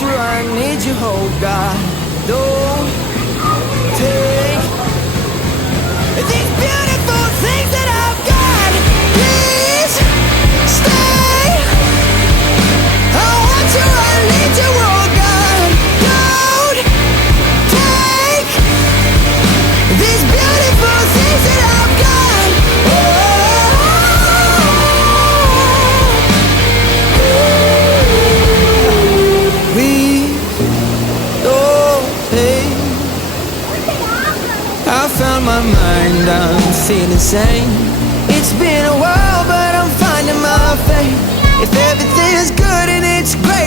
you, I need you, oh God. Don't take these beautiful things that I've got. Please stay. I want you, I need you, oh God. Don't take these beautiful things that I've got. I found my mind, I'm feeling sane. It's been a while, but I'm finding my faith. If everything is good and it's great,